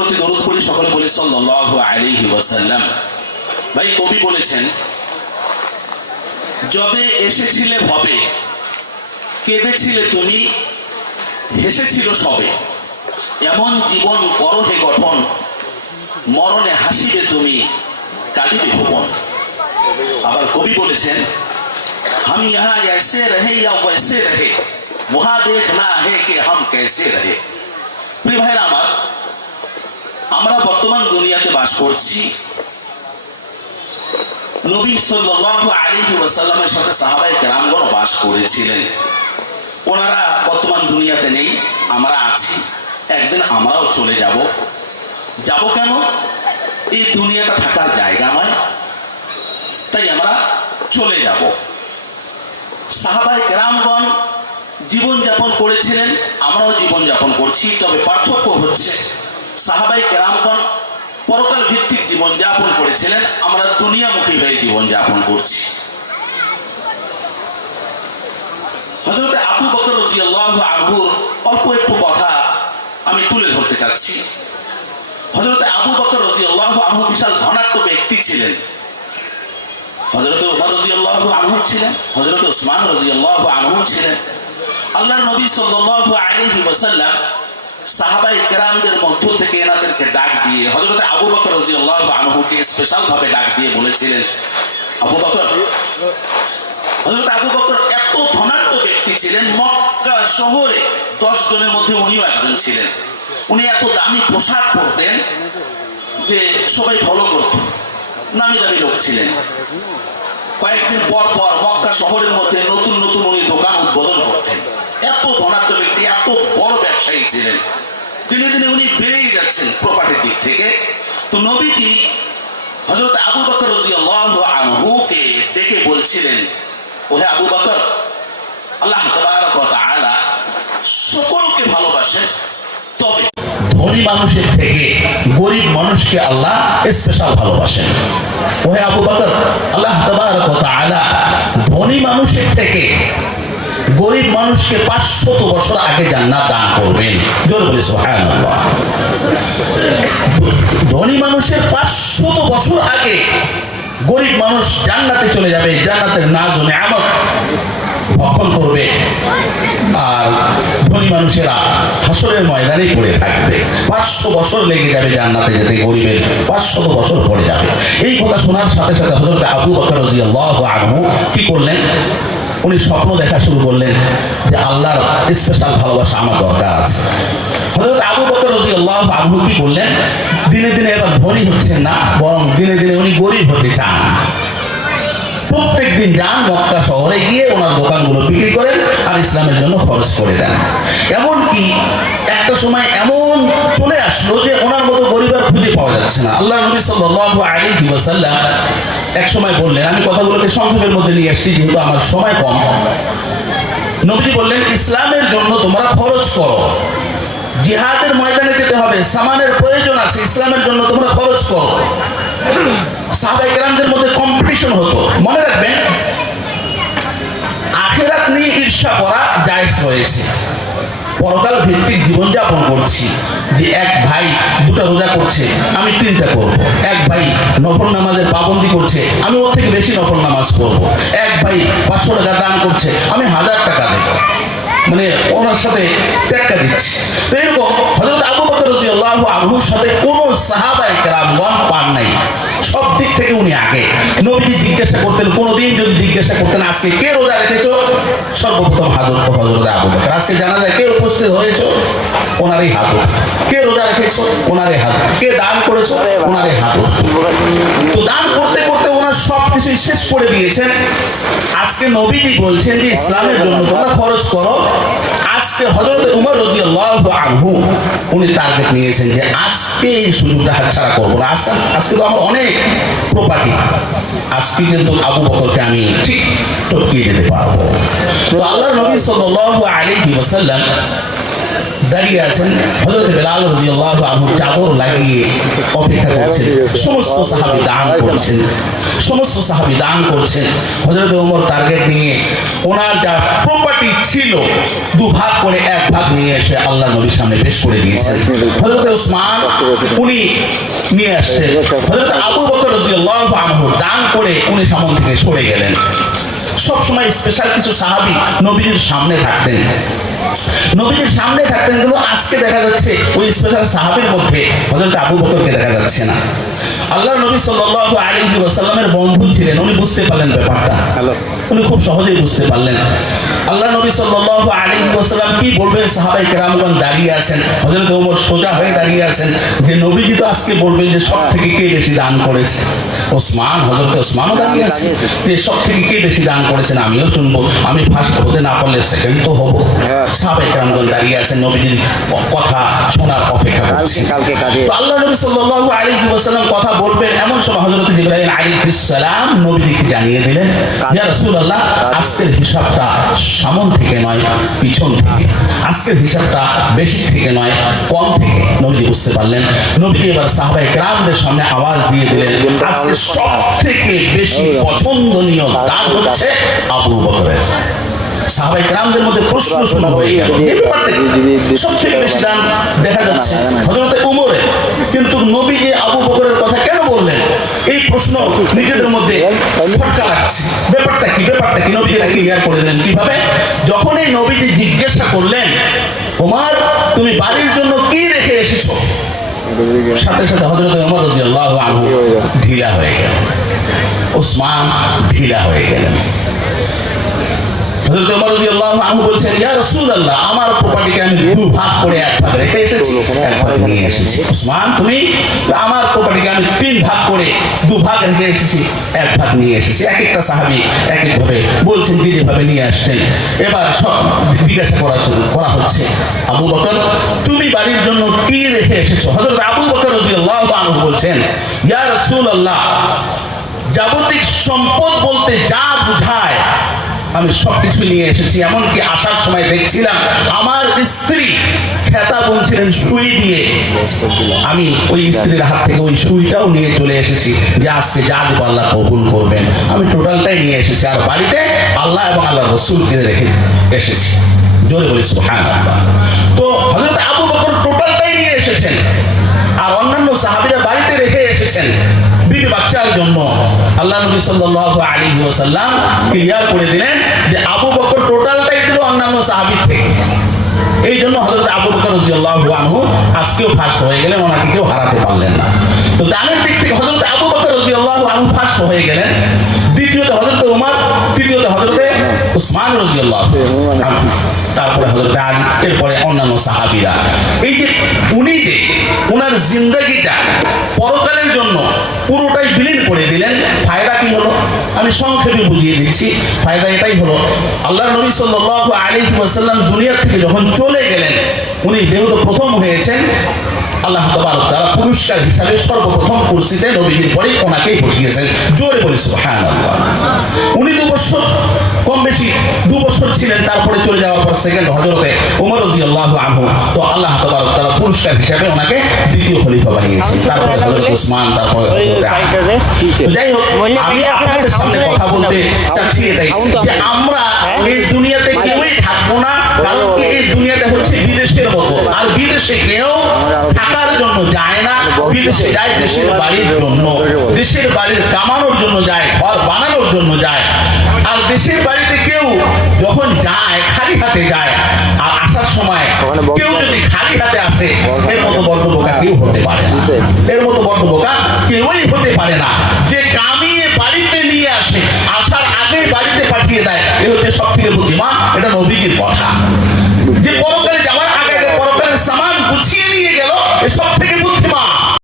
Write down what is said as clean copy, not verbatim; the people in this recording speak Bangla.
প্রতি দরুদ পড়ি, সকলে বলি সাল্লাল্লাহু আলাইহি ওয়াসাল্লাম। ভাই, কবি বলেছেন, যবে এসেছিলে ভবে, কেঁদেছিলে তুমি, হেসেছিল সবে, এমন জীবন করো হে গঠন, মরণে হাসিবে তুমি, কাঁদিবে ভুবন। আবার কবি বলেছেন, हम यहाँ ऐसे रहे या वैसे रहे, वहां देखना है कि हम कैसे रहे। প্রিয় ভাইরা আমার, আমরা বর্তমান দুনিয়াতে বাস করছি। নবী সাল্লাল্লাহু আলাইহি ওয়াসাল্লামের সাথে সাহাবায়ে কেরামগণ বাস করেছিলেন। ওনারা বর্তমান দুনিয়াতে নেই, আমরা আছি। একদিন আমরাও চলে যাব। যাব কেন? এই দুনিয়াটা থাকার জায়গা নয়, তাই আমরা চলে যাব। সাহাবায়ে কেরামগণ জীবন যাপন করেছিলেন, আমরাও জীবন যাপন করছি। তবে পার্থক্য হচ্ছে, সাহাবায়ে কেরামগণ পরকাল ভিত্তিক জীবন যাপন করেছিলেন, আমরা দুনিয়ামুখী হয়ে জীবন যাপন করছি। হযরত আবু বকর রাদিয়াল্লাহু আনহুর অল্প একটু কথা আমি তুলে ধরতে চাচ্ছি। হযরত আবু বকর রাদিয়াল্লাহু আনহু বিশাল ধনাঢ্য ব্যক্তি ছিলেন। হযরত ওমর রাদিয়াল্লাহু আনহু ছিলেন, হযরত উসমান রাদিয়াল্লাহু আনহু ছিলেন। আল্লাহর নবী সাল্লাল্লাহু আলাইহি ওয়াসাল্লাম সাহাবায়ে কেরামদের মধ্য থেকে এনাদেরকে ডাক দিয়ে হযরত আবু বকর রাদিয়াল্লাহু আনহুকে স্পেশাল ভাবে ডাক দিয়ে বলেছিলেন, আবু বকর। হযরত আবু বকর এত ধনাঢ্য ব্যক্তি ছিলেন, মক্কা শহরে 10 জনের মধ্যে উনিও একজন ছিলেন। উনি এত দামি পোশাক পরতেন যে সবাই ফলো করত। নামি দামি লোক ছিলেন। কয়েকদিন পর পর মক্কা শহরের মধ্যে নতুন নতুন উনি দোকান উদ্বোধন করতেন। এত ধনাঢ্য ব্যক্তি, এত বড় ব্যবসায়ী ছিলেন। দিনে দিনে উনি বেড়েই যাচ্ছেন প্রপার্টির দিক থেকে। তো নবীজি হযরত আবু বকর রাদিয়াল্লাহু আনহুকে ডেকে বলছিলেন, ওহে আবু বকর, আল্লাহ তাবারক ওয়া তাআলা সকলকে ভালোবাসেন, তবে ধনী মানুষের থেকে গরিব মানুষকে আল্লাহ স্পেশাল ভালোবাসেন। ওহে আবু বকর, আল্লাহ তাবারক ওয়া তাআলা ধনী মানুষের থেকে গরিব মানুষকে 500 বছর আগে জান্নাত দান করবেন। জোরে বলি সুবহানাল্লাহ। ধনী মানুষের 500 বছর আগে গরিব মানুষ জান্নাতে চলে যাবে, জান্নাতের নাজ ও নেয়ামত ভক্ষণ করবে, আর ধনী মানুষেরা হাসরের ময়দানে পড়ে থাকবে। 500 বছর লেগে যাবে জান্নাতে যেতে, গরিবের 500 বছর পড়ে যাবে। এই কথা শোনার সাথে সাথে হযরত আবু বকর রাদিয়াল্লাহু আনহু কি করলেন? উনি স্বপ্ন দেখা শুরু করলেন যে আল্লাহর স্পেশাল ভালোবাসা আমার দরকার আছে। হযরত আবু বকর রাদিয়াল্লাহু আনহু কি করলেন? দিনে দিনে এবার ধনী হচ্ছেন না, বরং দিনে দিনে উনি গরিব হতে চান। প্রত্যেক দিন যান মক্কা শহরে গিয়ে ওনার দোকানগুলো বিক্রি করেন আর ইসলামের জন্য খরচ করে দেন। এমনকি একটা সময় এমন চলে আসলো যে ওনার মতো গরিব আর খুঁজে পাওয়া যাচ্ছে না। আল্লাহ নবী সাল্লাল্লাহু আলাইহি ওয়াসাল্লাম এক সময় বললেন, আমি কথাগুলোকে সংক্ষেপের মধ্যে নিয়ে আসছি যেহেতু আমার সময় কম। নবী বললেন, ইসলামের জন্য তোমরা খরচ করো, জিহাদের ময়দানে যেতে হবে, সামানের প্রয়োজন আছে, ইসলামের জন্য তোমরা খরচ করো। সাহাবায়ে কেরামদের মধ্যে কম্পিটিশন হতো। মনে রাখবেন, আখিরাত নিয়ে ঈর্ষা করা জায়েজ রয়েছে। পরকাল ভিত্তিক জীবনযাপন করছি, যে এক ভাই 2টা রোজা করছে, আমি 3টা করব। এক ভাই নফল নামাজের পাবন্দি করছে, আমি ওর থেকে বেশি নফল নামাজ করব। এক ভাই 500 টাকা দান করছে, আমি 1000 টাকা দেব। মানে ওনার সাথে টেক্কা দিচ্ছে। তো এরকম হযরত আবু বকর রাদিয়াল্লাহু আনহুর সাথে কোনো সাহাবায়ে কেরামগণ পান নাই। সব দিক থেকে উনি আগে। নবীজি জিজ্ঞাসা করতেন, কোনদিন যদি জিজ্ঞাসা করতেন আজকে কে রোজা রেখেছো, সর্বপ্রথম হাত উঠতো হযরত আবু বকর। আজকে জানাজায় কে উপস্থিত হয়েছো, ওনারই হাত উঠতো। কে রোজা রেখেছো, ওনারই হাত। কে দান করেছো, ওনারই হাত উঠতো। তো দান করতে করতে ওনার সবকিছু শেষ করে দিয়েছেন। আজকে নবীজি বলছেন যে ইসলামের জন্য তোমরা খরচ করো। আজকে হযরত ওমর রাদিয়াল্লাহু আনহু উনি টার্গেট নিয়েছেন যে আজকে এই সুযোগটা হাতছাড়া করবো না। আজকে তো আমার অনেক প্রপার্টি, আজকে কিন্তু আবু বকরকে আমি ঠিক টপকিয়ে যেতে পারবো। তো আল্লাহর নবী সাল্লাল্লাহু আলাইহি ওয়াসাল্লাম দাঁড়িয়ে আছেন, হযরত বেলাল রাদিয়াল্লাহু আনহু চাদর লাগিয়ে অপেক্ষা করছেন। সমস্ত সাহাবী দান করছেন, সমস্ত সাহাবী দান করছেন। হযরত ওমর টার্গেট নিয়ে ওনার যা প্রপার্টি ছিল দুভাগ করে এক ভাগ নিয়ে এসে আল্লাহ নবীর সামনে পেশ করে দিয়েছেন। হযরত ওসমান উনি নিয়ে আসছেন। হযরত আবু বকর রাদিয়াল্লাহু আনহু দান করে উনি সামনে থেকে সরে গেলেন। সবসময় স্পেশাল কিছু সাহাবী নবীর সামনে থাকতেন, নবীর সামনে থাকতেন, কিন্তু আজকে দেখা যাচ্ছে ওই স্পেশাল সাহাবীর মধ্যে হযরত আবু বকরকে দেখা যাচ্ছে না। আল্লাহ নবী সাল্লাল্লাহু আলাইহি ওয়াসাল্লামের বন্ধু ছিলেন, উনি বুঝতে পারলেন ব্যাপারটা, উনি খুব সহজেই বুঝতে পারলেন। আল্লাহ নবী সাল্লাল্লাহু আলাইহি ওয়াসাল্লাম কি বলবেন, সাহাবায়ে কেরামগণ দাঁড়িয়ে আছেন, হযরত ওমর সোজা হয়ে দাঁড়িয়ে আছেন যে নবীজি তো আজকে বলবেন যে সব থেকে কে বেশি দান করেছে। ওসমান, হযরত ওসমানও দাঁড়িয়ে আছেন যে সব থেকে কে বেশি দান করেছেন আমিও শুনবো, আমি ফার্স্ট হতে না পারলে সেকেন্ড তো হব। সাহাবায়ে কেরামগণ দাঁড়িয়ে আছেন নবীজির কথা শোনার অপেক্ষা করছেন। তো আল্লাহ নবী সাল্লাল্লাহু আলাইহি ওয়াসাল্লাম কথা বলবেন, এমন সময় হযরত জিবরাইল আলাইহিস সালাম নবীজিকে জানিয়ে দিলেন, ইয়া রাসূলুল্লাহ, আজকের হিসাবটা সামন থেকে নয় পিছন থেকে, আজকের হিসাবটা বেশি থেকে নয় কম থেকে। নবী বুঝতে পারলেন। নবী এবার সাহাবায়ে কেরামদের সামনে আওয়াজ দিয়ে দিলেন, আজকে সব থেকে বেশি পছন্দনীয় দান হচ্ছে আবু বকরের। সাহাবায়ে কেরামদের মধ্যে প্রশ্ন শুরু হয়ে গেল, এই ব্যাপারটা সবথেকে বেশি দান দেখা যাচ্ছে হযরত ওমরের, কিন্তু নবী যে আবু বকরের কথা কেন বললেন, এই প্রশ্ন নিজেদের মধ্যে ফটকা লাগছে। ব্যাপারটা কি, ব্যাপারটা কি? নবী এটা ক্লিয়ার করে দিলেন কিভাবে? যখন এই নবীজি জিজ্ঞাসা করলেন, ওমর তুমি বাড়ির জন্য কি রেখে এসেছো, সাথে সাথে হযরত ওমর রাদিয়াল্লাহু আনহু ঢিলা হয়ে গেলেন, ওসমান ঢিলা হয়ে গেলেন। হযরত ওমর রাদিয়াল্লাহু আনহু বলছেন, ইয়া রাসূলুল্লাহ, আমার প্রপার্টিকে আমি দুই ভাগ করে এক ভাগ রেখে এসেছি, এক ভাগ নিয়ে এসেছি। ওসমান, তুমি? আমার প্রপার্টিকে আমি তিন ভাগ করে দুই ভাগ রেখে এসেছি, এক ভাগ নিয়ে এসেছি। এক একটা সাহাবী এক এক ভাবে বলছেন, যে যেভাবে নিয়ে আসছেন। এবার সব জিজ্ঞাসা করা হচ্ছে, আবু বকর তুমি বাড়ির জন্য কি রেখে এসেছো? হযরত আবু বকর রাদিয়াল্লাহু আনহু বলছেন, ইয়া রাসূলুল্লাহ, জাগতিক সম্পদ বলতে যা বোঝায় আমি সবকিছু নিয়ে এসেছি। এমনকি আসার সময় দেখছিলাম আমার স্ত্রী খেতা বুনছিলেন সুই দিয়ে, আমি ওই স্ত্রীর হাত থেকে ওই সুইটাও নিয়ে চলে এসেছি, যে আজকে যা দেব আল্লাহ কবুল করবেন। আমি টোটালটাই নিয়ে এসেছি, আর বাড়িতে আল্লাহ এবং আল্লাহ রসুলকে রেখে এসেছি। জোরে বলি সুবহানাল্লাহ। তো হযরত আবু বকর টোটালটাই নিয়ে এসেছেন, আর অন্যান্য সাহাবীরা বাড়িতে রেখে এসেছেন বিবি বাচ্চার জন্য। আল্লাহ নবী সাল্লাল্লাহু আলাইহি ওয়াসাল্লাম ক্লিয়ার করে দিলেন যে আবু বকর টোটালটাই দিল অন্যান্য সাহাবীর থেকে। এই জন্য হযরত আবু বকর রাদিয়াল্লাহু আনহু আজকেও ফার্স্ট হয়ে গেলেন, ওনাকে কেউ হারাতে পারলেন না। তো দানের দিক থেকে হযরত আবু বকর রাদিয়াল্লাহু আনহু ফার্স্ট হয়ে গেলেন, দ্বিতীয়ত হযরত ওমর, তৃতীয়ত হযরত ওসমান রাদিয়াল্লাহু আনহু, তারপরে হযরত আলী, এরপরে অন্যান্য সাহাবীরা। এই যে উনি যে ওনার জিন্দেগিটা পরকালের জন্য পুরোটাই বিলীন করে দিলেন, ফায়দা কি হলো আমি সংক্ষেপে বুঝিয়ে দিচ্ছি। ফায়দা এটাই হলো, আল্লাহর নবী সাল্লাল্লাহু আলাইহি ওয়াসাল্লাম দুনিয়া থেকে যখন চলে গেলেন, উনি যেহেতু প্রথম হয়েছেন, আল্লাহ তাবারক তাআলা পুরস্কার হিসাবে সর্বপ্রথম কুরসিতে নবীর পরেই ওনাকেই বসিয়েছেন। জোরে বলি সুবহানাল্লাহ। উনি 2 বছর কম বেশি 2 বছর ছিলেন, তারপরে চলে যাওয়ার পর সেকেন্ড হযরতে ওমর রাদিয়াল্লাহু আনহু, তো আল্লাহ তাবারক তাআলা পুরস্কার হিসাবে ওনাকে দ্বিতীয় খলিফা বানিয়েছেন। তারপরে হযরত ওসমান, তারপরে যাই হোক, আমি আপনাদের সামনে কথা বলতে চাচ্ছি এটাই যে আমরা এই দুনিয়াতে কেউই থাকবো না, কারণ কি এই দুনিয়াটা হচ্ছে বিদেশের মতো, আর বিদেশে কেউ থাকার জন্য যায় না, বিদেশে যায় দেশের বাড়ির জন্য, দেশের বাড়ির কামানোর জন্য যায়, ঘর বানানোর জন্য যায়। আর দেশের বাড়িতে কেউ যখন যায় খালি হাতে যায়, আর আসার সময় কেউ যদি খালি হাতে আসে, এর মতো বড় বোকা কেউ হতে পারে না, এর মতো বড় বোকা কেউই হতে পারে না। যে কামিয়ে বাড়িতে নিয়ে আসে, আসার আগে বাড়িতে পাঠিয়ে দেয়, এ হচ্ছে সব থেকে বুদ্ধিমান। এটা নবী